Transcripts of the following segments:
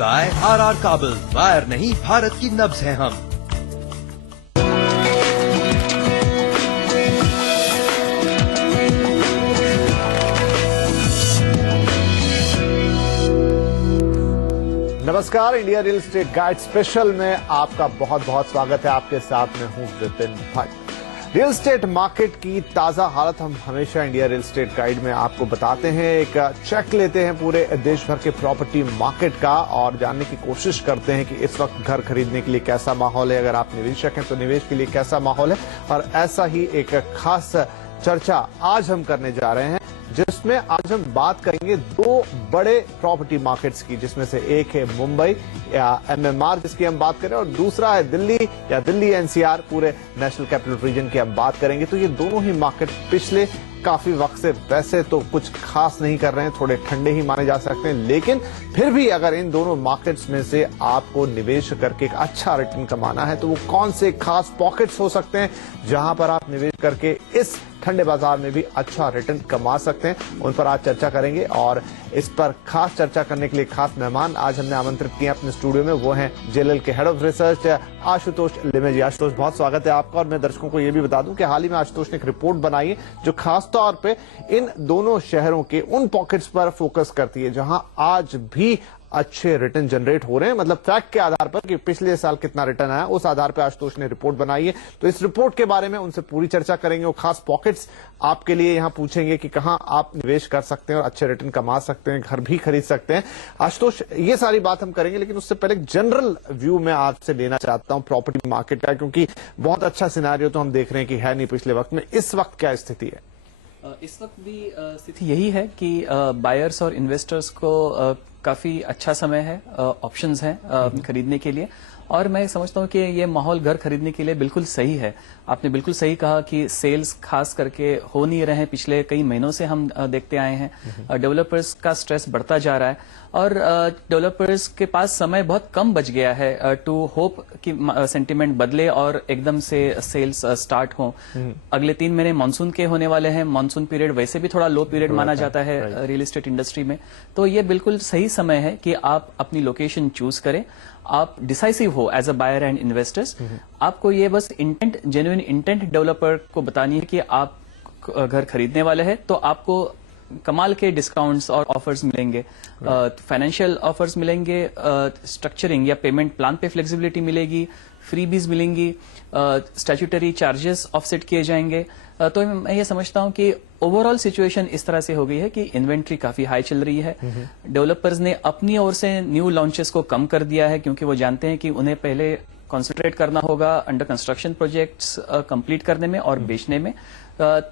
Bye are Kabul, wire नहीं भारत की नब्ज है हम। नमस्कार, India real estate guide special में आपका बहुत बहुत स्वागत है। आपके साथ में हूं Vipin Bhatt. Real estate market की ताजा हालत हम हमेशा इंडिया रियल एस्टेट गाइड में आपको बताते हैं। एक चेक लेते हैं पूरे देश भर के प्रॉपर्टी मार्केट का और जानने की कोशिश करते हैं कि इस वक्त घर खरीदने के लिए कैसा माहौल है। अगर आप निवेशक हैं तो निवेश के लिए कैसा माहौल है। और ऐसा ही एक खास चर्चा आज हम करने जा रहे हैं, जिसमें आज हम बात करेंगे दो बड़े प्रॉपर्टी मार्केट्स की, जिसमें से एक है मुंबई या एमएमआर जिसकी हम बात करें, और दूसरा है दिल्ली या दिल्ली एनसीआर, पूरे नेशनल कैपिटल रीजन की हम बात करेंगे। तो ये दोनों ही मार्केट पिछले काफी वक्त से वैसे तो कुछ खास नहीं कर रहे हैं, थोड़े ठंडे ही माने जा सकते हैं, लेकिन फिर भी अगर इन दोनों मार्केट्स में से आपको निवेश करके एक अच्छा रिटर्न कमाना है तो वो कौन से खास पॉकेट्स हो सकते हैं जहां पर आप निवेश करके इस ठंडे बाजार में भी अच्छा रिटर्न कमा सकते हैं, उन पर आज चर्चा करेंगे। और इस पर खास चर्चा करने के लिए खास मेहमान आज हमने आमंत्रित किए अपने स्टूडियो में। वो हैं जेएलएल के head of research Ashutosh Limaye जी। आशुतोष, बहुत स्वागत है आपका। और मैं दर्शकों को यह भी बता दूं कि हाल ही में आशुतोष ने एक रिपोर्ट बनाई है जो खास तौर पे इन दोनों शहरों के उन पॉकेट्स पर फोकस करती है जहां आज भी अच्छे रिटर्न जनरेट हो रहे हैं, मतलब फैक्ट के आधार पर कि पिछले साल कितना रिटर्न आया, उस आधार पर आशुतोष ने रिपोर्ट बनाई है। तो इस रिपोर्ट के बारे में उनसे पूरी चर्चा करेंगे और खास पॉकेट्स आपके लिए यहां पूछेंगे कि कहां आप निवेश कर सकते हैं और अच्छे रिटर्न कमा सकते हैं, घर भी खरीद सकते हैं। आशुतोष, ये सारी बात हम करेंगे, लेकिन उससे पहले एक जनरल व्यू में आपसे लेना चाहता हूं प्रॉपर्टी मार्केट का, क्योंकि बहुत अच्छा सिनेरियो तो हम देख रहे हैं कि है नहीं पिछले वक्त में। इस वक्त क्या स्थिति है? इस वक्त भी स्थिति यही है कि बायर्स और इन्वेस्टर्स को काफी अच्छा समय है, ऑप्शंस हैं खरीदने के लिए। और मैं समझता हूं कि ये माहौल घर खरीदने के लिए बिल्कुल सही है। आपने बिल्कुल सही कहा कि सेल्स खास करके हो नहीं रहे हैं, पिछले कई महीनों से हम देखते आए हैं। डेवलपर्स का स्ट्रेस बढ़ता जा रहा है और डेवलपर्स के पास समय बहुत कम बच गया है टू होप कि सेंटिमेंट बदले और एकदम से सेल्स स्टार्ट हो। अगले 3 महीने मानसून के होने वाले हैं। मानसून पीरियड वैसे भी थोड़ा लो पीरियड माना जाता है रियल एस्टेट इंडस्ट्री में। तो ये बिल्कुल सही समय है कि आप अपनी लोकेशन चूज करें, आप डिसाइसिव हो as a buyer and investors. आपको ये बस इंटेंट, जेन्युइन इंटेंट डेवलपर को बतानी है कि आप घर खरीदने वाले हैं, तो आपको कमाल के डिस्काउंट्स और ऑफर्स मिलेंगे, फाइनेंशियल ऑफर्स मिलेंगे, स्ट्रक्चरिंग या पेमेंट प्लान पे फ्लेक्सिबिलिटी मिलेगी, फ्रीबीज मिलेंगी, स्टैट्यूटरी चार्जेस ऑफसेट किए जाएंगे। तो मैं ये समझता हूं कि ओवरऑल सिचुएशन इस तरह से हो गई है कि इन्वेंट्री काफी हाई चल रही है। डेवलपर्स ने अपनी ओर से न्यू लॉन्चेस को कम कर दिया है, क्योंकि वो जानते हैं कि उन्हें पहले कॉन्सेंट्रेट करना होगा अंडर कंस्ट्रक्शन प्रोजेक्ट्स कंप्लीट करने में और बेचने में।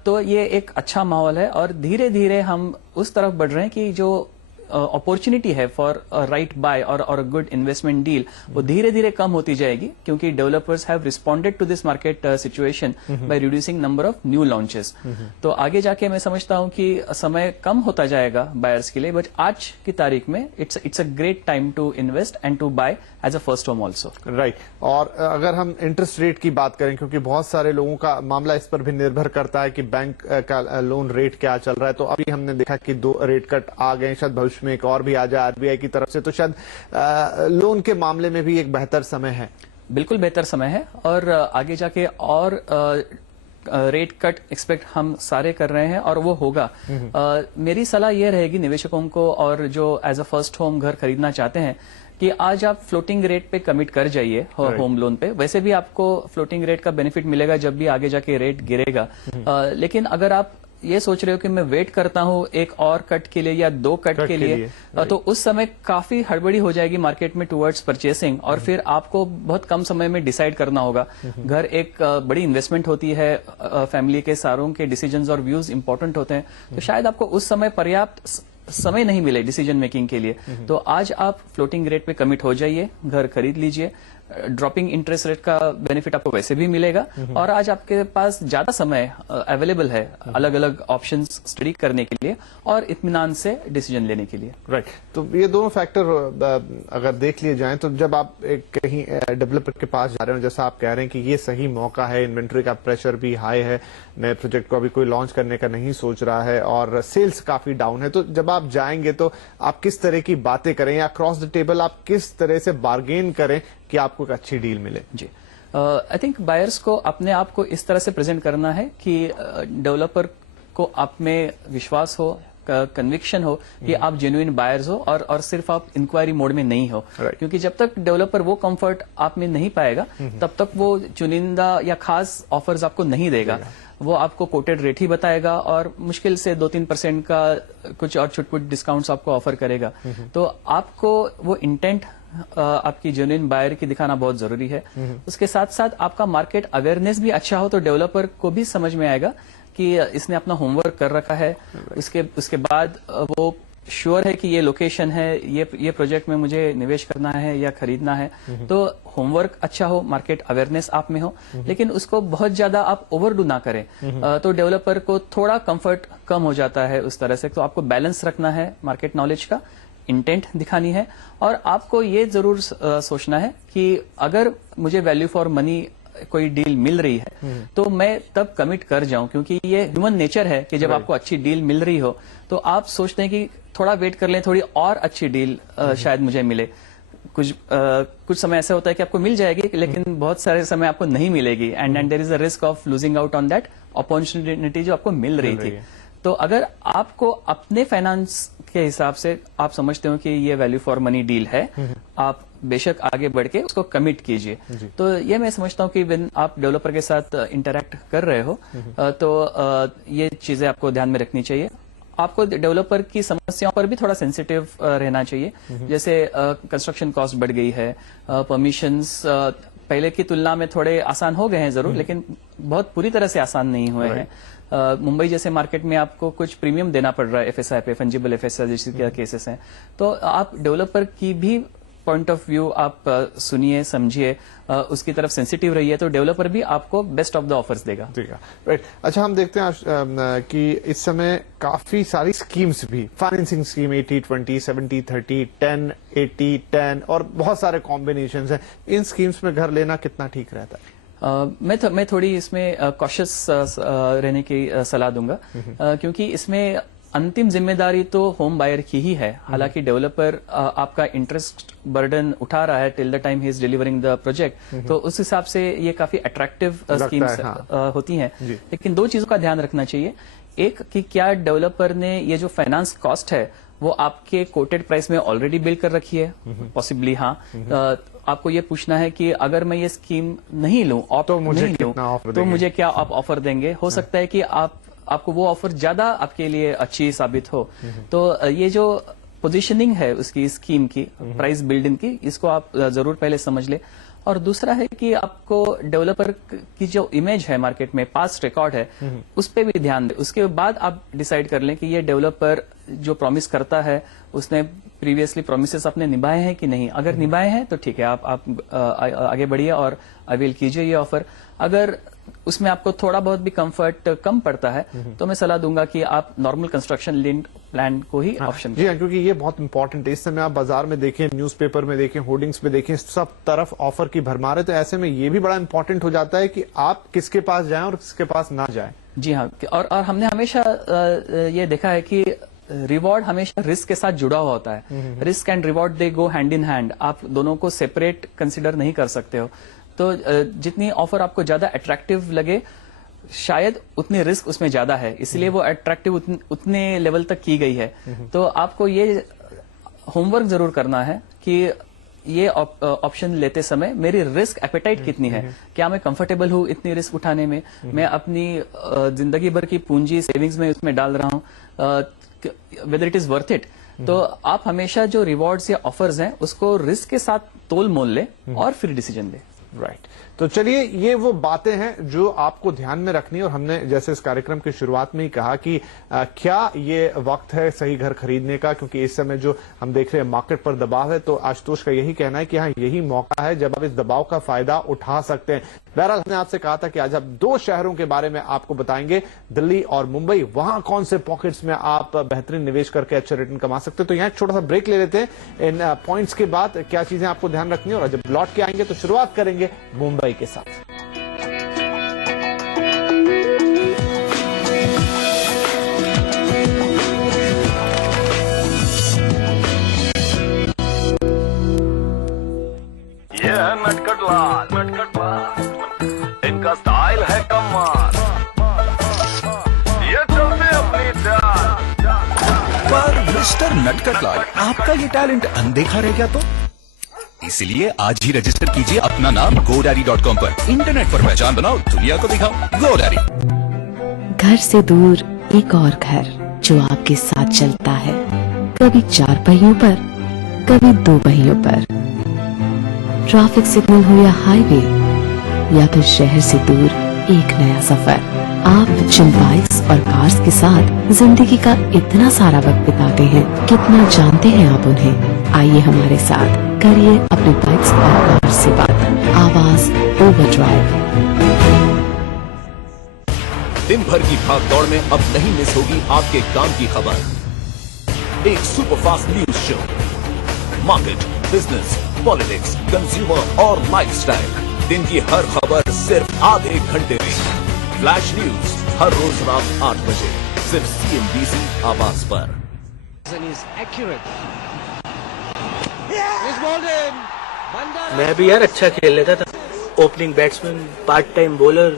तो ये एक अच्छा माहौल है और धीरे धीरे हम उस तरफ बढ़ रहे हैं कि जो अपॉर्चुनिटी है फॉर राइट बाय और गुड इन्वेस्टमेंट डील, वो धीरे धीरे कम होती जाएगी, क्योंकि developers have responded to this market situation by reducing number of new launches. तो आगे जाके मैं समझता हूं कि समय कम होता जाएगा बायर्स के लिए, बट आज की तारीख में it's a great time to invest and to buy as a first home also. Right. और अगर हम इंटरेस्ट रेट की बात करें, क्योंकि बहुत सारे लोगों का मामला इस पर भी निर्भर करता है कि बैंक का लोन रेट क्या चल रहा है, तो अभी हमने देखा कि 2 रेट कट आ गए, शायद भविष्य में एक और भी आ जाए आरबीआई की तरफ से, तो शायद लोन के मामले में भी एक बेहतर समय है। बिल्कुल बेहतर समय है और आगे जाके और रेट कट एक्सपेक्ट हम सारे कर रहे हैं और वो होगा। मेरी सलाह यह रहेगी निवेशकों को और जो एज अ फर्स्ट होम घर खरीदना चाहते हैं कि आज आप फ्लोटिंग रेट पे कमिट कर जाइए होम लोन पे। वैसे भी आपको फ्लोटिंग रेट का बेनिफिट मिलेगा जब भी आगे जाके रेट गिरेगा। लेकिन अगर आप ये सोच रहे हो कि मैं वेट करता हूं एक और कट के लिए या 2 कट के लिए तो उस समय काफी हड़बड़ी हो जाएगी मार्केट में टुवर्ड्स परचेसिंग, और फिर आपको बहुत कम समय में डिसाइड करना होगा। घर एक बड़ी इन्वेस्टमेंट होती है, फैमिली के सारों के डिसीजंस और व्यूज इंपॉर्टेंट होते हैं, तो शायद आपको उस समय पर्याप्त समय नहीं मिले डिसीजन मेकिंग के लिए। तो आज आप फ्लोटिंग रेट पे कमिट हो जाइए, घर खरीद लीजिए। ड्रॉपिंग इंटरेस्ट रेट का बेनिफिट आपको वैसे भी मिलेगा, और आज आपके पास ज्यादा समय अवेलेबल है अलग अलग ऑप्शंस स्टडी करने के लिए और इत्मीनान से डिसीजन लेने के लिए। राइट, तो ये दोनों फैक्टर अगर देख लिए जाएं तो जब आप एक कहीं डेवलपर के पास जा रहे हो, जैसा आप कह रहे हैं कि ये सही मौका है, इन्वेंट्री का प्रेशर भी हाई है, नए प्रोजेक्ट को अभी कोई लॉन्च करने का नहीं सोच रहा है और सेल्स काफी डाउन है, तो जब आप जाएंगे तो आप किस तरह की बातें करें या क्रॉस द टेबल आप किस तरह से बार्गेन करें कि आपको एक अच्छी डील मिले? जी, आई थिंक बायर्स को अपने आप को इस तरह से प्रेजेंट करना है कि डेवलपर को आप में विश्वास हो, कन्विक्शन हो कि आप जेन्युइन बायर्स हो और सिर्फ आप इंक्वायरी मोड में नहीं हो। क्योंकि जब तक डेवलपर वो कंफर्ट आप में नहीं पाएगा तब तक वो चुनिंदा या खास ऑफर्स आपको नहीं देगा। वो आपको कोटेड रेट ही बताएगा और मुश्किल से 2-3% का कुछ और छुटपुट डिस्काउंट्स आपको ऑफर करेगा। तो आपको वो इंटेंट आपकी जेन्युइन बायर की दिखाना बहुत जरूरी है। उसके साथ साथ आपका मार्केट अवेयरनेस भी अच्छा हो तो डेवलपर को भी समझ में आएगा कि इसने अपना होमवर्क कर रखा है। उसके बाद वो श्योर है कि ये लोकेशन है, ये प्रोजेक्ट में मुझे निवेश करना है या खरीदना है। तो होमवर्क अच्छा हो, मार्केट अवेयरनेस आप में हो, लेकिन उसको बहुत ज्यादा आप ओवरडू ना करें। तो डेवलपर को थोड़ा कंफर्ट कम हो जाता है उस तरह से। तो आपको बैलेंस रखना है मार्केट नॉलेज का, इंटेंट दिखानी है, और आपको ये जरूर सोचना है कि अगर मुझे वैल्यू फॉर मनी कोई डील मिल रही है तो मैं तब कमिट कर जाऊं, क्योंकि ये ह्यूमन नेचर है कि जब आपको अच्छी डील मिल रही हो तो आप सोचते हैं कि थोड़ा वेट कर लें, थोड़ी और अच्छी डील शायद मुझे मिले। कुछ समय ऐसा होता है कि आपको मिल जाएगी लेकिन बहुत सारे समय आपको नहीं मिलेगी, and there is a risk of losing out on that opportunity जो आपको मिल रही थी। तो अगर आपको अपने फाइनेंस के हिसाब से आप समझते हो कि ये वैल्यू फॉर मनी डील है, आप बेशक आगे बढ़ के उसको कमिट कीजिए। तो ये मैं समझता हूँ कि व्हेन आप डेवलपर के साथ इंटरैक्ट कर रहे हो तो ये चीजें आपको ध्यान में रखनी चाहिए। आपको डेवलपर की समस्याओं पर भी थोड़ा सेंसिटिव रहना चाहिए। जैसे कंस्ट्रक्शन कॉस्ट बढ़ गई है, परमिशंस पहले की तुलना में थोड़े आसान हो गए हैं जरूर, लेकिन बहुत पूरी तरह से आसान नहीं हुए हैं। मुंबई जैसे मार्केट में आपको कुछ प्रीमियम देना पड़ रहा है एफएसआई पे, फंजिबल एफएसआई जैसे केसेस हैं। तो आप डेवलपर की भी पॉइंट ऑफ व्यू आप सुनिए, समझिए, उसकी तरफ सेंसिटिव रहिए, तो डेवलपर भी आपको बेस्ट ऑफ द ऑफर्स देगा। ठीक है, राइट। अच्छा, हम देखते हैं कि इस समय काफी सारी स्कीम्स भी, फाइनेंसिंग स्कीम 80-20, 70-30, 10-80-10 और बहुत सारे कॉम्बिनेशन हैं। इन स्कीम्स में घर लेना कितना ठीक रहता है? मैं थोड़ी इसमें कॉशियस रहने की सलाह दूंगा, क्योंकि इसमें अंतिम जिम्मेदारी तो होम बायर की ही है। हालांकि डेवलपर आपका इंटरेस्ट बर्डन उठा रहा है till the time he is delivering the project, तो उस हिसाब से ये काफी अट्रैक्टिव स्कीम्स होती हैं। लेकिन दो चीजों का ध्यान रखना चाहिए। एक कि क्या डेवलपर ने ये जो फाइनेंस कॉस्ट है वो आपके कोटेड प्राइस में ऑलरेडी बिल कर रखी है? पॉसिबली हाँ। आपको ये पूछना है कि अगर मैं ये स्कीम नहीं लूं, तो मुझे क्या आप ऑफर देंगे? हो सकता है कि आपको वो ऑफर ज्यादा आपके लिए अच्छी साबित हो। तो ये जो पोजीशनिंग है उसकी स्कीम की, प्राइस बिल्डिंग की, इसको आप जरूर पहले समझ ले। और दूसरा है कि आपको डेवलपर की जो इमेज है मार्केट में, पास्ट रिकॉर्ड है, उस पर भी ध्यान दें। उसके बाद आप डिसाइड कर लें कि ये डेवलपर जो प्रॉमिस करता है उसने प्रीवियसली प्रॉमिसेस अपने निभाए हैं कि नहीं। अगर निभाए हैं तो ठीक है, आप आगे बढ़िए और अवेल कीजिए ये ऑफर। अगर उसमें आपको थोड़ा बहुत भी कंफर्ट कम पड़ता है तो मैं सलाह दूंगा कि आप नॉर्मल कंस्ट्रक्शन लिंक्ड प्लान को ही ऑप्शन जी हाँ, क्योंकि ये बहुत इंपॉर्टेंट है। इस समय आप बाजार में देखें, न्यूज़पेपर में देखें, होर्डिंग्स पे देखें, सब तरफ ऑफर की भरमार है। तो ऐसे में ये भी बड़ा इंपॉर्टेंट हो जाता है कि आप किसके पास जाएं और किसके पास ना जाएं। जी हाँ, और हमने हमेशा ये देखा है कि रिवॉर्ड हमेशा रिस्क के साथ जुड़ा हुआ होता है। Risk and reward they go hand in hand. आप दोनों को सेपरेट कंसिडर नहीं कर सकते हो। तो जितनी ऑफर आपको ज्यादा अट्रैक्टिव लगे, शायद उतनी रिस्क उसमें ज्यादा है, इसलिए वो अट्रैक्टिव उतने लेवल तक की गई है। तो आपको ये होमवर्क जरूर करना है कि ये ऑप्शन लेते समय मेरी रिस्क एपेटाइट कितनी है, क्या मैं कंफर्टेबल हूं इतनी रिस्क उठाने में, मैं अपनी जिंदगी भर की पूंजी सेविंग्स में उसमें डाल रहा हूं, whether it is worth it. तो आप हमेशा जो रिवॉर्ड्स या ऑफर्स हैं उसको रिस्क के साथ तोल मोल ले और फिर डिसीजन ले। राइट। तो चलिए, ये वो बातें हैं जो आपको ध्यान में रखनी है, और हमने जैसे इस कार्यक्रम की शुरुआत में ही कहा कि क्या ये वक्त है सही घर खरीदने का, क्योंकि इस समय जो हम देख रहे हैं मार्केट पर दबाव है, तो आशुतोष का यही कहना है कि हाँ, यही मौका है जब आप इस दबाव का फायदा उठा सकते हैं। बहरहाल, हमने आपसे कहा था कि आज हम 2 शहरों के बारे में आपको बताएंगे, दिल्ली और मुंबई। वहां कौन से पॉकेट्स में आप बेहतरीन निवेश करके अच्छे रिटर्न कमा सकते हैं। तो यहाँ एक छोटा सा ब्रेक ले लेते हैं। इन पॉइंट्स के बाद क्या चीजें आपको ध्यान रखनी है, और जब लौट के आएंगे तो शुरुआत करेंगे मुंबई के साथ। ये है नटखट लाल, इनका स्टाइल है कमाल, ये चलते अपनी चाल। पर मिस्टर नटखटलाल, आपका ये टैलेंट अनदेखा रह गया तो इसलिए आज ही रजिस्टर कीजिए अपना नाम GoDaddy.com पर। इंटरनेट पर पहचान बनाओ, दुनिया को दिखाओ। GoDaddy। घर से दूर एक और घर जो आपके साथ चलता है, कभी 4 पहियों पर, कभी 2 पहियों पर। ट्रैफिक सिग्नल हो या हाईवे, या फिर शहर से दूर एक नया सफर। आप जिन बाइक्स और कार्स के साथ जिंदगी का इतना सारा वक्त बिताते हैं, कितना जानते हैं आप उन्हें। आइए हमारे साथ, करिए अपने बाइक्स और कार्स से बात। आवाज ओवरड्राइव। दिन भर की भाग दौड़ में अब नहीं मिस होगी आपके काम की खबर। एक superfast news show, market, business, politics, consumer और लाइफस्टाइल। दिन की हर खबर सिर्फ आधे घंटे में। फ्लैश न्यूज हर रोज रात 8 बजे, सिर्फ CNBC आवाज पर। मैं भी यार अच्छा खेल लेता था, opening batsman, part time bowler.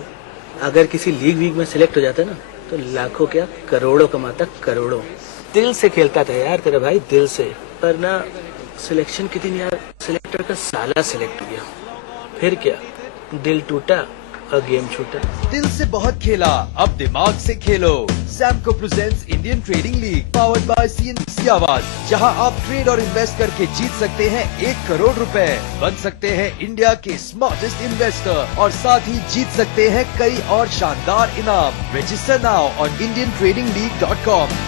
अगर किसी लीग वीग में सिलेक्ट हो जाता ना, तो लाखों क्या करोड़ों कमाता, करोड़ों। दिल से खेलता था यार तेरा भाई, दिल से। पर ना सिलेक्शन के दिन यार सिलेक्टर का साला सिलेक्ट हो गया। फिर क्या, दिल टूटा और गेम छूटा। दिल से बहुत खेला, अब दिमाग से खेलो। Samco presents Indian trading league, powered by CNBC आवाज, जहां आप ट्रेड और इन्वेस्ट करके जीत सकते हैं 1 करोड़ रुपए, बन सकते हैं इंडिया के स्मार्टेस्ट इन्वेस्टर, और साथ ही जीत सकते हैं कई और शानदार इनाम। Register now on indiantradingleague.com।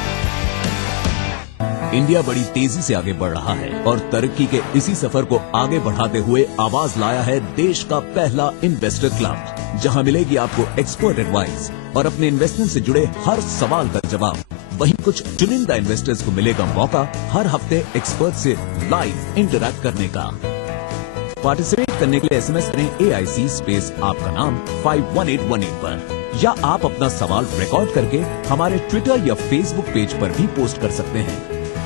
India बड़ी तेजी से आगे बढ़ रहा है और तरक्की के इसी सफर को आगे बढ़ाते हुए आवाज लाया है देश का पहला इन्वेस्टर क्लब, जहां मिलेगी आपको एक्सपर्ट एडवाइस और अपने इन्वेस्टमेंट से जुड़े हर सवाल का जवाब। वहीं कुछ चुनिंदा इन्वेस्टर्स को मिलेगा मौका हर हफ्ते एक्सपर्ट से लाइव इंटरैक्ट करने का। पार्टिसिपेट करने के लिए SMS करें AIC स्पेस आपका नाम 51818 पर, या आप अपना सवाल रिकॉर्ड करके हमारे ट्विटर या फेसबुक पेज पर भी पोस्ट कर सकते हैं।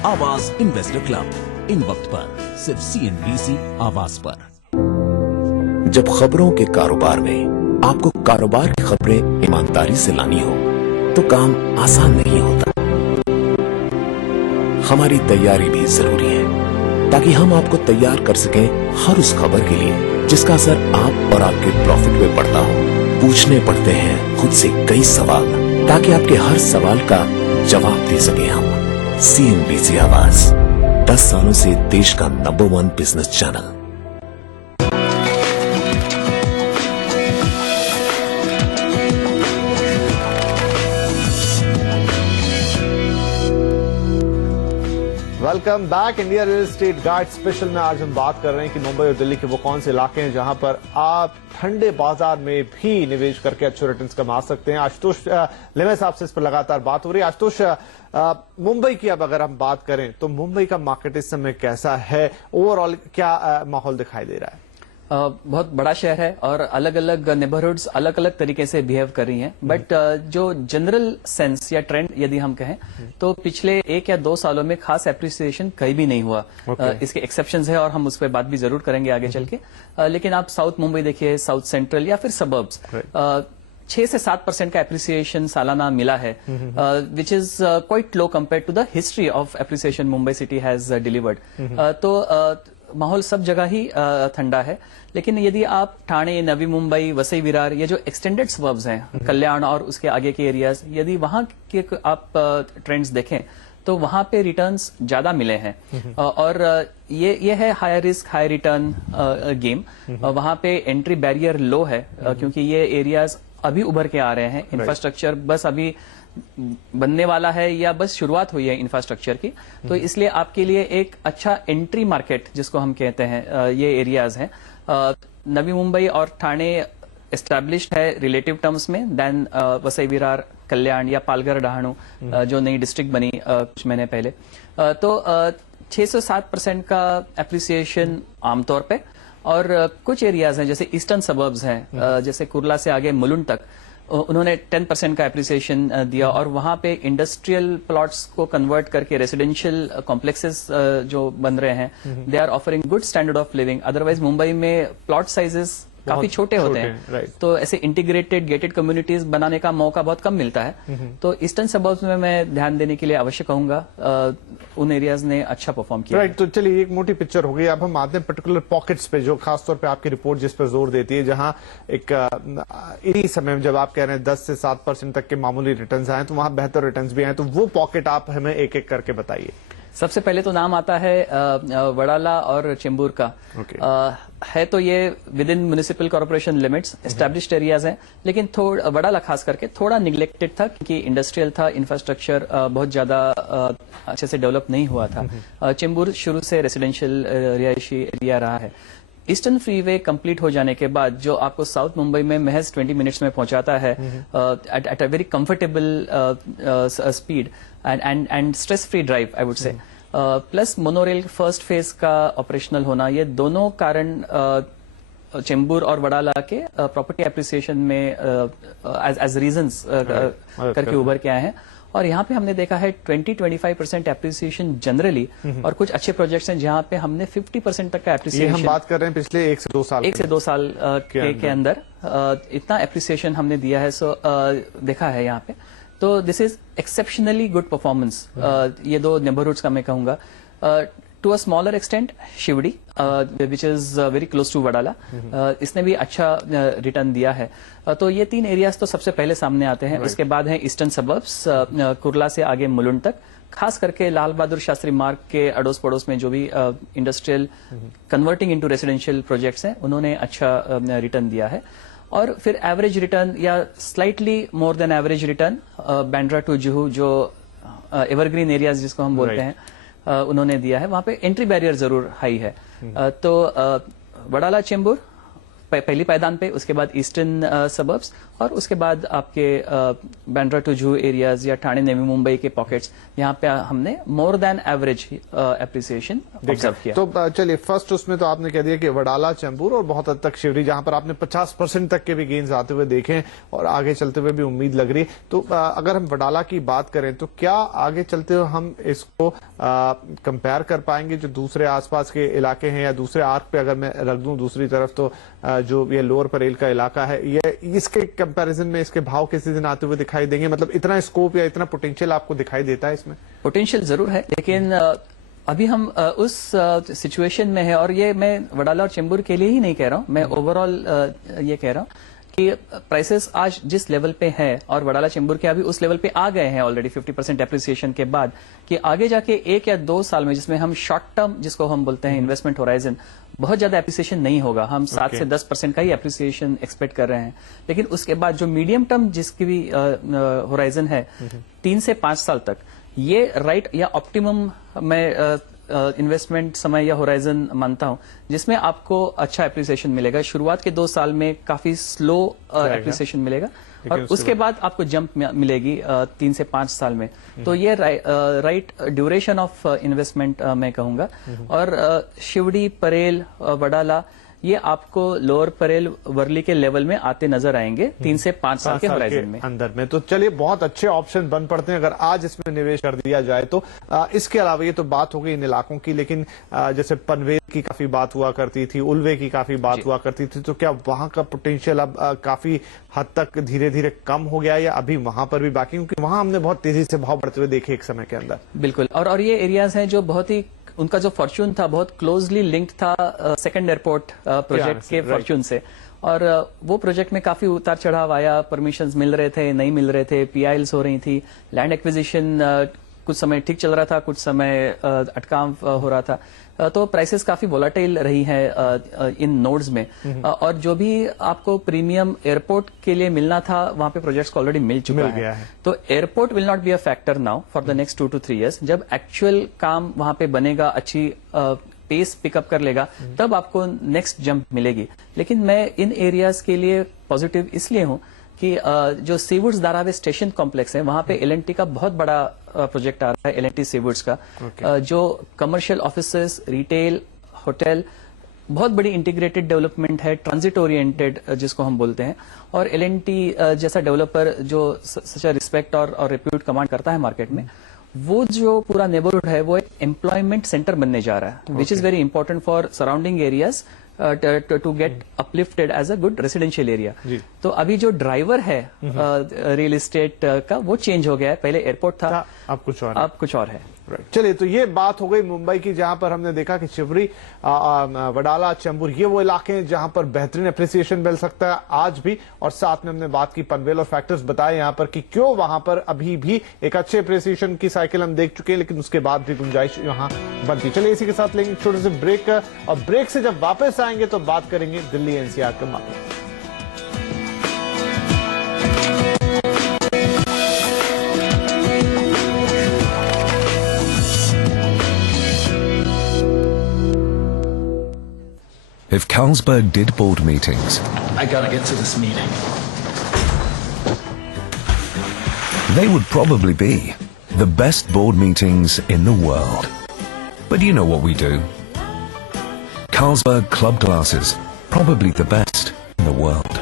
आवाज इन्वेस्टर क्लब, इन वक्त पर, सिर्फ CNBC आवाज पर। जब खबरों के कारोबार में आपको कारोबार की खबरें ईमानदारी से लानी हो, तो काम आसान नहीं होता। हमारी तैयारी भी जरूरी है, ताकि हम आपको तैयार कर सकें हर उस खबर के लिए जिसका असर आप और आपके प्रॉफिट पे पड़ता हो। पूछने पड़ते हैं खुद से कई सवाल, ताकि आपके हर सवाल का जवाब दे सके हम। CNBC आवाज, 10 सालों से देश का number 1 business channel. Welcome back. India real estate guide special में आज हम बात कर रहे हैं कि मुंबई और दिल्ली के वो कौन से इलाके हैं जहां पर आप ठंडे बाजार में भी निवेश करके अच्छे रिटर्न्स कमा सकते हैं। आशुतोष लिमे साहब से इस पर लगातार बात हो रही है। आशुतोष, मुंबई की अब अगर हम बात करें तो मुंबई का मार्केट इस समय कैसा है, ओवरऑल क्या माहौल दिखाई दे रहा है? बहुत बड़ा शहर है और अलग अलग नेबरहुड्स अलग अलग तरीके से बिहेव कर रही हैं, बट जो जनरल सेंस या ट्रेंड यदि हम कहें तो पिछले 1 या 2 सालों में खास एप्रिसिएशन कहीं भी नहीं हुआ। इसके एक्सेप्शंस है और हम उस पर बात भी जरूर करेंगे आगे चल के। लेकिन आप साउथ मुंबई देखिए, साउथ सेंट्रल या फिर सबर्ब्स, 6 से 7% का एप्रिसिएशन सालाना मिला है, which is quite low compare to the history of appreciation Mumbai city has delivered. तो माहौल सब जगह ही ठंडा है। लेकिन यदि आप ठाणे, नवी मुंबई, वसई विरार, ये जो एक्सटेंडेड सबर्ब्स हैं, कल्याण और उसके आगे के एरियाज, यदि वहां के आप ट्रेंड्स देखें तो वहां पे रिटर्न्स ज्यादा मिले हैं। और ये है high risk high return game. वहां पे एंट्री बैरियर लो है, क्योंकि ये एरियाज अभी उभर के आ रहे हैं। इंफ्रास्ट्रक्चर बस अभी बनने वाला है या बस शुरुआत हुई है इंफ्रास्ट्रक्चर की, तो इसलिए आपके लिए एक अच्छा एंट्री मार्केट जिसको हम कहते हैं ये एरियाज हैं। नवी मुंबई और ठाणे एस्टैब्लिश्ड है रिलेटिव टर्म्स में देन वसई विरार, कल्याण या पालघर डहाणू जो नई डिस्ट्रिक्ट बनी कुछ महीने पहले। तो 6 से 7% का एप्रिसिएशन आमतौर पे, और कुछ एरियाज हैं जैसे ईस्टर्न सबर्ब्स हैं, जैसे कुर्ला से आगे मुलुंड तक, उन्होंने 10% का एप्रिसिएशन दिया, और वहां पे इंडस्ट्रियल प्लॉट्स को कन्वर्ट करके रेसिडेंशियल कॉम्प्लेक्सेस जो बन रहे हैं, they are offering good standard of living. Otherwise Mumbai में प्लॉट साइजेस काफी छोटे होते हैं, तो ऐसे इंटीग्रेटेड गेटेड कम्युनिटीज बनाने का मौका बहुत कम मिलता है। तो ईस्टर्न सबर्ब्स में मैं ध्यान देने के लिए अवश्य कहूंगा, उन एरियाज ने अच्छा परफॉर्म किया। राइट, तो चलिए एक मोटी पिक्चर हो गई। अब हम आते हैं पर्टिकुलर पॉकेट्स पे, जो खासतौर पे आपकी रिपोर्ट जिस पर जोर देती है, जहां एक इसी समय में जब आप कह रहे हैं 10 से 7% तक के मामूली रिटर्न्स आए, तो वहां बेहतर रिटर्न्स भी आए, तो वो पॉकेट आप हमें एक एक करके बताइए। सबसे पहले तो नाम आता है वडाला और चेंबूर का। है तो ये with in municipal corporation limits, established areas हैं, लेकिन थोड़ा वडाला खास करके थोड़ा निग्लेक्टेड था, क्योंकि इंडस्ट्रियल था, इंफ्रास्ट्रक्चर बहुत ज्यादा अच्छे से डेवलप नहीं हुआ था। चेंबूर शुरू से रेसिडेंशियल रिहायशी एरिया रहा है। ईस्टर्न फ्रीवे कंप्लीट हो जाने के बाद जो आपको साउथ मुंबई में महज 20 मिनट्स में पहुंचाता है at a very comfortable speed and stress free drive, I would say, plus monorail first phase का ऑपरेशनल होना, ये दोनों कारण चेंबूर और वडाला के प्रॉपर्टी एप्रिसिएशन में एज रीजंस करके उभर के आए हैं। और यहाँ पे हमने देखा है 20-25% एप्रिसिएशन जनरली, और कुछ अच्छे प्रोजेक्ट्स हैं जहाँ पे हमने 50% तक का एप्रिसिएशन, हम बात कर रहे हैं पिछले 1 से 2 साल के अंदर इतना एप्रिसिएशन हमने दिया है। सो देखा है यहाँ पे, तो this is exceptionally good performance. ये दो नेबरहुड्स का मैं कहूंगा। To a smaller extent Sewri, which is very close to Wadala, इसने भी अच्छा रिटर्न दिया है। तो ये 3 एरियाज तो सबसे पहले सामने आते हैं। उसके बाद है ईस्टर्न सबर्ब्स, कुर्ला से आगे मुलुंड तक, खास करके लाल बहादुर शास्त्री मार्ग के अड़ोस पड़ोस में जो भी industrial converting into residential projects हैं, उन्होंने अच्छा रिटर्न दिया है। और फिर एवरेज रिटर्न या slightly more than average return Bandra to Juhu, जो एवरग्रीन एरियाज जिसको हम बोलते हैं, उन्होंने दिया है। वहां पे एंट्री बैरियर जरूर हाई है। तो वडाला चेंबूर पहली पायदान पे, उसके बाद ईस्टर्न सबर्ब्स, और उसके बाद आपके बैंड्रा टू जुहू एरियाज या ठाणे नवी मुंबई के पॉकेट्स, यहाँ पे हमने मोर देन एवरेज एप्रिसिएशन ऑब्जर्व किया। तो चलिए फर्स्ट उसमें तो आपने कह दिया कि वडाला, चेंबूर और बहुत हद तक शिवरी, जहां पर आपने 50% तक के भी गेन्स आते हुए देखे और आगे चलते हुए भी उम्मीद लग रही है। तो अगर हम वडाला की बात करें, तो क्या आगे चलते हुए हम इसको कंपेयर कर पाएंगे जो दूसरे आसपास के इलाके हैं, या दूसरे आर्क पे अगर मैं रख दूं दूसरी तरफ, तो जो ये लोअर परेल का इलाका है, ये इसके कंपैरिजन में इसके भाव किसी दिन आते हुए दिखाई देंगे? मतलब इतना स्कोप या इतना पोटेंशियल आपको दिखाई देता है इसमें? पोटेंशियल जरूर है, लेकिन अभी हम उस सिचुएशन में है, और ये मैं वडाला और चेंबूर के लिए ही नहीं कह रहा हूं, मैं ओवरऑल ये कह रहा हूं कि प्राइसेस आज जिस लेवल पे है, और वडाला चेंबूर के अभी उस लेवल पे आ गए हैं ऑलरेडी 50% एप्रिसिएशन के बाद, कि आगे जाके 1 या 2 साल में, जिसमें हम शॉर्ट टर्म जिसको हम बोलते हैं इन्वेस्टमेंट होराइजन, बहुत ज्यादा एप्रिसिएशन नहीं होगा। हम 7 से 10% का ही एप्रिसिएशन एक्सपेक्ट कर रहे हैं। लेकिन उसके बाद जो मीडियम टर्म जिसकी भी होराइजन है, 3 से 5 साल तक, ये राइट या ऑप्टिमम मैं इन्वेस्टमेंट समय या होराइजन मानता हूं, जिसमें आपको अच्छा एप्रिसिएशन मिलेगा। शुरुआत के 2 साल में काफी स्लो एप्रिसिएशन मिलेगा, और उसके बाद आपको जंप मिलेगी 3 से 5 साल में। तो ये राइट ड्यूरेशन ऑफ इन्वेस्टमेंट मैं कहूंगा। और शिवड़ी, परेल, वडाला, ये आपको लोअर परेल, वर्ली के लेवल में आते नजर आएंगे 3 से 5 साल के होराइजन में अंदर में। तो चलिए बहुत अच्छे ऑप्शन बन पड़ते हैं अगर आज इसमें निवेश कर दिया जाए तो। इसके अलावा ये तो बात हो गई इन इलाकों की, लेकिन जैसे पनवेल की काफी बात हुआ करती थी, उल्वे की काफी बात हुआ करती थी, तो क्या वहां का पोटेंशियल अब काफी हद तक धीरे धीरे कम हो गया, या अभी वहां पर भी बाकी? क्योंकि वहां हमने बहुत तेजी से भाव बढ़ते हुए देखे एक समय के अंदर। बिल्कुल, और ये एरियाज हैं जो बहुत ही, उनका जो फॉर्च्यून था बहुत क्लोजली लिंक्ड था सेकंड एयरपोर्ट प्रोजेक्ट के फॉर्च्यून से, और वो प्रोजेक्ट में काफी उतार चढ़ाव आया, परमिशंस मिल रहे थे, नहीं मिल रहे थे, पीआईएल्स हो रही थी, लैंड एक्विजिशन कुछ समय ठीक चल रहा था, कुछ समय अटकाव हो रहा था। तो प्राइसेस काफी वोलाटाइल रही है इन नोड्स में। और जो भी आपको प्रीमियम एयरपोर्ट के लिए मिलना था, वहां पे प्रोजेक्ट्स को ऑलरेडी मिल चुका है। तो airport will not be a factor now for the next 2 to 3 years। जब एक्चुअल काम वहां पे बनेगा, अच्छी पेस पिकअप कर लेगा, तब आपको नेक्स्ट जंप मिलेगी। लेकिन मैं इन एरियाज के लिए पॉजिटिव इसलिए हूं कि जो सीवुड्स धारावी स्टेशन कॉम्प्लेक्स है, वहां पे L&T का बहुत बड़ा प्रोजेक्ट आ रहा है, L&T सीवुड्स का, जो कमर्शियल ऑफिसेस, रिटेल, होटल, बहुत बड़ी इंटीग्रेटेड डेवलपमेंट है, ट्रांजिट ओरिएंटेड जिसको हम बोलते हैं। और L&T जैसा डेवलपर जो सच रिस्पेक्ट और रिप्यूट कमांड करता है मार्केट में, वो जो पूरा नेबरहुड है वो एक एम्प्लॉयमेंट सेंटर बनने जा रहा है, which is very important for surrounding areas to get uplifted as a good residential area। तो अभी जो ड्राइवर है रियल एस्टेट का, वो चेंज हो गया है। पहले एयरपोर्ट था, अब कुछ और है। चलिए, तो ये बात हो गई मुंबई की, जहां पर हमने देखा कि चिवरी, वडाला, चेंबूर, ये वो इलाके हैं जहां पर बेहतरीन एप्रिसिएशन मिल सकता है आज भी। और साथ में हमने बात की पनवेल और फैक्टर्स बताए यहां पर कि क्यों वहां पर अभी भी एक अच्छे एप्रिसिएशन की साइकिल हम देख चुके हैं, लेकिन उसके बाद भी गुंजाइश यहां बनती। चलिए, इसी के साथ लेंगे छोटे से ब्रेक, और ब्रेक से जब वापस आएंगे तो बात करेंगे दिल्ली NCR के मामले। If Carlsberg did board meetings, I gotta get to this meeting. they would probably be the best board meetings in the world. But you know what we do. Carlsberg Club Glasses, probably the best in the world.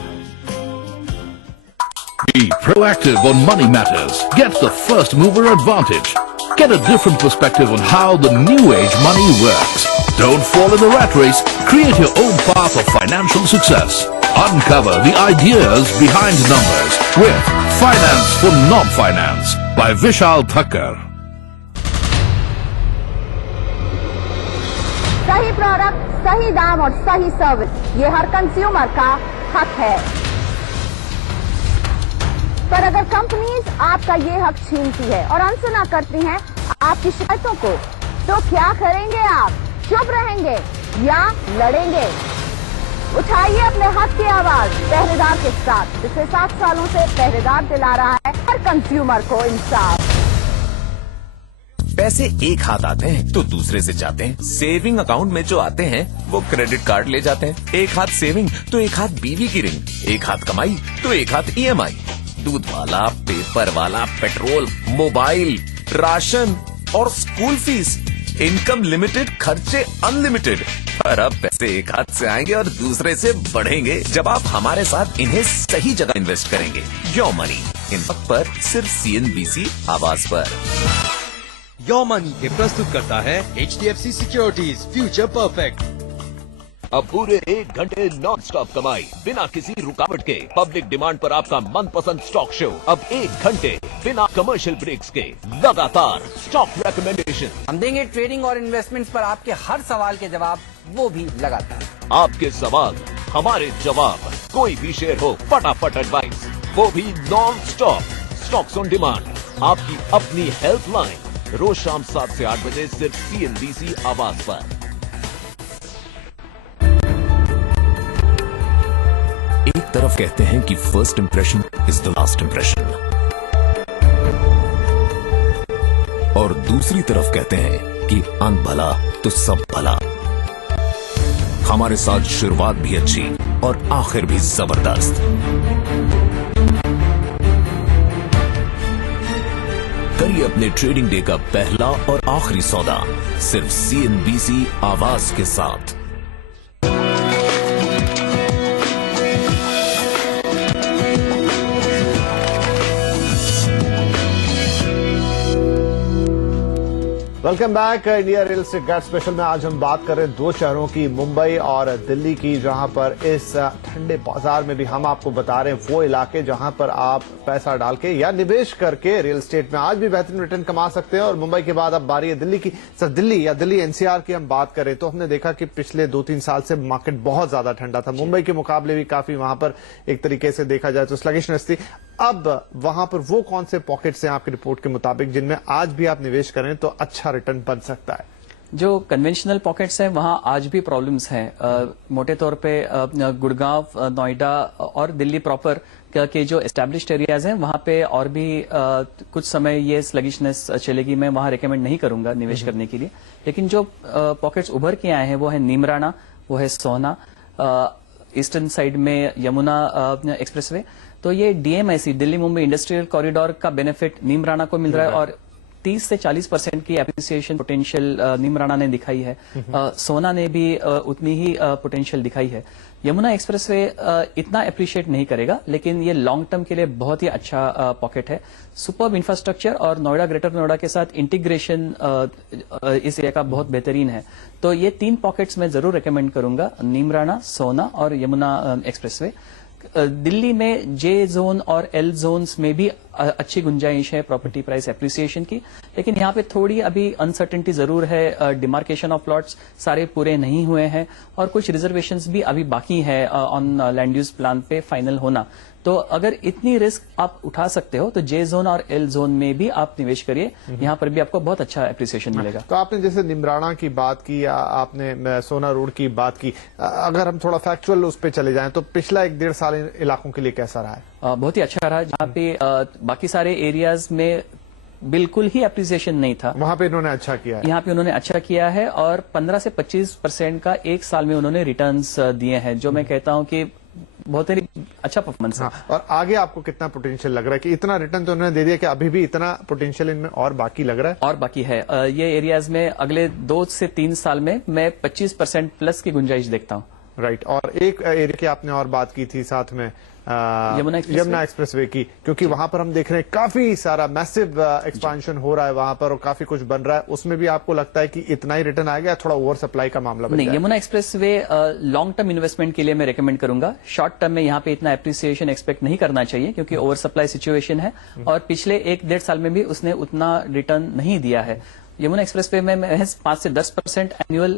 Be proactive on money matters. Get the first mover advantage. Get a different perspective on how the new age money works. Don't fall in the rat race. Create your own path of financial success. Uncover the ideas behind numbers with Finance for Non-Finance by Vishal Thakkar. सही product, सही दाम और सही service, ये हर consumer का हक है। पर अगर कंपनीज आपका ये हक छीनती है और अनसुना करती हैं आपकी शिकायतों को, तो क्या करेंगे आप? चुप रहेंगे या लड़ेंगे? उठाइए अपने हक की आवाज पहरेदार के साथ। पिछले 7 सालों से पहरेदार दिला रहा है हर कंज्यूमर को इंसाफ। पैसे एक हाथ आते हैं तो दूसरे से जाते हैं। सेविंग अकाउंट में जो आते हैं वो क्रेडिट कार्ड ले जाते हैं। एक हाथ सेविंग तो एक हाथ बीवी की रिंग, एक हाथ कमाई तो एक हाथ EMI, दूध वाला, पेपर वाला, पेट्रोल, मोबाइल, राशन और स्कूल फीस। इनकम लिमिटेड, खर्चे अनलिमिटेड। पर अब पैसे एक हाथ से आएंगे और दूसरे से बढ़ेंगे जब आप हमारे साथ इन्हें सही जगह इन्वेस्ट करेंगे। योर मनी इन वक्त पर सिर्फ CNBC आवाज पर। योर मनी के प्रस्तुत करता है HDFC सिक्योरिटीज फ्यूचर परफेक्ट। अब पूरे 1 घंटे नॉन स्टॉप कमाई बिना किसी रुकावट के। पब्लिक डिमांड पर आपका मनपसंद स्टॉक शो अब 1 घंटे बिना कमर्शियल ब्रेक्स के। लगातार स्टॉक रिकमेंडेशन। हम देंगे ट्रेडिंग और इन्वेस्टमेंट्स पर आपके हर सवाल के जवाब, वो भी लगातार। आपके सवाल हमारे जवाब, कोई भी शेयर हो फटाफट एडवाइस, वो भी non stop. Stocks on demand, आपकी अपनी हेल्पलाइन, रोज शाम 7 से 8 बजे सिर्फ CNBC आवाज पर। एक तरफ कहते हैं कि first impression is the last impression, और दूसरी तरफ कहते हैं कि अंत भला तो सब भला। हमारे साथ शुरुआत भी अच्छी और आखिर भी जबरदस्त। करिए अपने ट्रेडिंग डे का पहला और आखिरी सौदा सिर्फ CNBC आवाज के साथ। Welcome back India real estate guide special में। आज हम बात कर रहे हैं 2 शहरों की, मुंबई और दिल्ली की, जहां पर इस ठंडे बाजार में भी हम आपको बता रहे हैं वो इलाके जहां पर आप पैसा डाल के या निवेश करके रियल एस्टेट में आज भी बेहतरीन रिटर्न कमा सकते हैं। और मुंबई के बाद अब बारी है दिल्ली की। सर, दिल्ली या दिल्ली NCR की हम बात करें तो हमने देखा कि पिछले 2-3 साल से मार्केट बहुत ज्यादा ठंडा था। मुंबई के मुकाबले भी काफी वहां पर एक तरीके से देखा जाए तो स्लगिशनेस थी। अब वहां पर वो कौन से पॉकेट्स हैं आपकी रिपोर्ट के मुताबिक जिनमें आज भी आप निवेश करें तो अच्छा रिटर्न बन सकता है? जो कन्वेंशनल पॉकेट्स हैं वहां आज भी प्रॉब्लम्स हैं। मोटे तौर पे गुड़गांव, नोएडा और दिल्ली प्रॉपर के जो एस्टैब्लिश्ड एरियाज हैं वहां पे और भी कुछ समय ये स्लगिशनेस चलेगी। मैं वहां रेकमेंड नहीं करूंगा निवेश करने के लिए। लेकिन जो पॉकेट्स उभर के आए हैं वो है नीमराना, वो है सोहना, ईस्टर्न साइड में यमुना एक्सप्रेसवे। तो ये DMIC, Delhi Mumbai industrial corridor का बेनिफिट नीमराना को मिल रहा है और 30 से 40% की एप्रिसिएशन पोटेंशियल नीमराना ने दिखाई है। सोना ने भी उतनी ही पोटेंशियल दिखाई है। यमुना एक्सप्रेसवे इतना एप्रिशिएट नहीं करेगा, लेकिन ये लॉन्ग टर्म के लिए बहुत ही अच्छा पॉकेट है। सुपर्ब इंफ्रास्ट्रक्चर और नोएडा, ग्रेटर नोएडा के साथ इंटीग्रेशन इस एरिया का बहुत बेहतरीन है। तो ये 3 पॉकेट्स मैं जरूर रिकमेंड करूंगा, नीमराना, सोना और यमुना एक्सप्रेसवे। दिल्ली में जे जोन और एल जोन्स में भी अच्छी गुंजाइश है प्रॉपर्टी प्राइस एप्रिसिएशन की, लेकिन यहाँ पे थोड़ी अभी अनसर्टेनिटी जरूर है। डिमार्केशन ऑफ प्लॉट्स सारे पूरे नहीं हुए हैं और कुछ रिजर्वेशंस भी अभी बाकी है ऑन लैंड यूज प्लान पे फाइनल होना। तो अगर इतनी रिस्क आप उठा सकते हो तो जे जोन और एल जोन में भी आप निवेश करिए, यहाँ पर भी आपको बहुत अच्छा एप्रिसिएशन मिलेगा। तो आपने जैसे निमराना की बात की, आपने सोना रोड की बात की, अगर हम थोड़ा फैक्चुअल उस पर चले जाएं तो पिछला 1-1.5 साल इन इलाकों के लिए कैसा रहा है? बहुत ही अच्छा रहा। जहाँ पे बाकी सारे एरियाज में बिल्कुल ही एप्रिसिएशन नहीं था, वहां पे इन्होंने अच्छा किया है। यहाँ पे उन्होंने अच्छा किया है और 15 से 25% का एक साल में उन्होंने रिटर्न्स दिए हैं, जो मैं कहता हूं कि बहुत ही अच्छा परफॉर्मेंस है। और आगे आपको कितना पोटेंशियल लग रहा है कि इतना रिटर्न तो उन्होंने दे दिया कि अभी भी इतना पोटेंशियल इनमें और बाकी लग रहा है? और बाकी है। ये एरियाज में अगले 2 से 3 साल में मैं 25% प्लस की गुंजाइश देखता हूँ। राइट। और एक एरिया की आपने और बात की थी साथ में यमुना एक्सप्रेसवे की, क्योंकि वहां पर हम देख रहे हैं काफी सारा मैसिव एक्सपांशन हो रहा है वहां पर और काफी कुछ बन रहा है। उसमें भी आपको लगता है कि इतना ही रिटर्न आएगा, थोड़ा ओवर सप्लाई का मामला बन नहीं? जाएगा? Yamuna expressway long term investment के लिए मैं रेकमेंड करूंगा। शॉर्ट टर्म में यहाँ पे इतना एप्रिसिएशन एक्सपेक्ट नहीं करना चाहिए क्योंकि ओवर सप्लाई सिचुएशन है और पिछले 1-1.5 साल में भी उसने उतना रिटर्न नहीं दिया है। यमुना एक्सप्रेसवे में मैं 5 से 10% एनुअल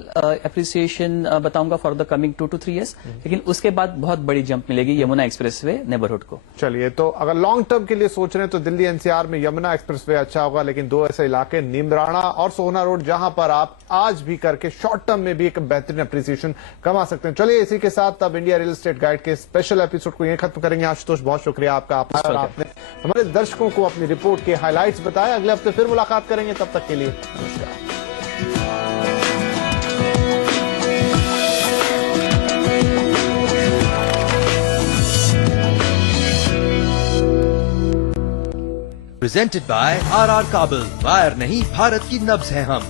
एप्रिसिएशन बताऊंगा for the coming 2 to 3 years, लेकिन उसके बाद बहुत बड़ी जंप मिलेगी यमुना एक्सप्रेसवे नेबरहुड को। चलिए, तो अगर लॉन्ग टर्म के लिए सोच रहे हैं तो दिल्ली एनसीआर में यमुना एक्सप्रेसवे अच्छा होगा, लेकिन 2 ऐसे इलाके नीमराना और सोना रोड जहां पर आप आज भी करके शॉर्ट टर्म में भी एक बेहतरीन एप्रिसिएशन कमा सकते हैं। चलिए, इसी के साथ अब इंडिया रियल एस्टेट गाइड के स्पेशल एपिसोड को यहीं खत्म करेंगे। आशुतोष, बहुत शुक्रिया आपका, आपने हमारे दर्शकों को अपनी रिपोर्ट के हाईलाइट्स बताए। अगले हफ्ते फिर मुलाकात करेंगे, तब तक के लिए नमस्कार। प्रेजेंटेड बाय RR काबल। वायर नहीं, भारत की नब्ज है हम।